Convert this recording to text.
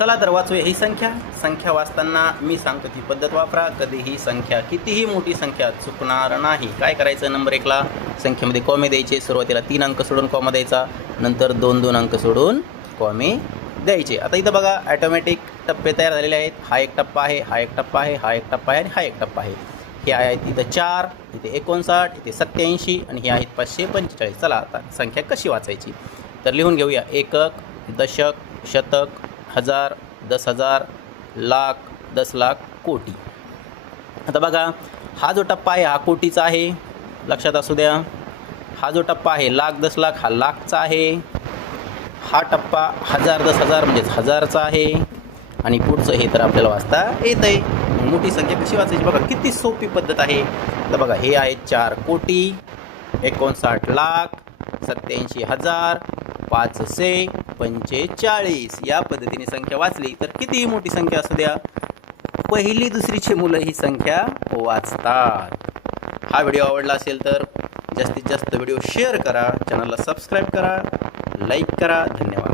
चला तर वाचूया ही संख्या. संख्या वाचताना मी सांगतो ती पद्धत वापरा. कधीही संख्या कितीही मोठी संख्या चुकणार नाही. काय करायचं, नंबर 1ला संख्येमध्ये कॉमे द्यायचे. सुरुवातीला 3 अंक सोडून कॉमा द्यायचा, नंतर 2 अंक सोडून कॉमे द्यायचे. आता इथं बघा ऑटोमॅटिक टप्पे तयार झालेले आहेत. हा एक टप्पा आहे, हा एक टप्पा आहे, हा एक टप्पा आहे आणि हा एक टप्पा आहे. हे आहेत इथं 4, इथे 59, इथे 87 आणि हे आहेत 545. चला आता संख्या कशी वाचायची तर लिहून घेऊया. एकक, दशक, शतक, हजार, 10,000, लाख, 10 लाख, कोटी. आता बघा हा जो टप्पा आहे हा कोटीचा आहे, लक्षात असू द्या. हा जो टप्पा आहे लाख, 10 लाख हा लाखचा आहे. हा टप्पा 1000, 10,000 म्हणजेच हजारचा आहे. आणि पुढचं हे तर आपल्याला वाचता येत आहे. मोठी संख्या कशी वाचायची बघा, किती सोपी पद्धत आहे. तर बघा हे आहेत 4 कोटी, 59 लाख, 87,000, 545. या पद्धतीने संख्या वाचली तर कितीही मोठी संख्या असू द्या, पहिली दुसरीची मुलं ही संख्या वाचतात. हा व्हिडिओ आवडला असेल तर जास्तीत जास्त व्हिडिओ शेअर करा, चॅनलला सबस्क्राईब करा, लाईक करा. धन्यवाद.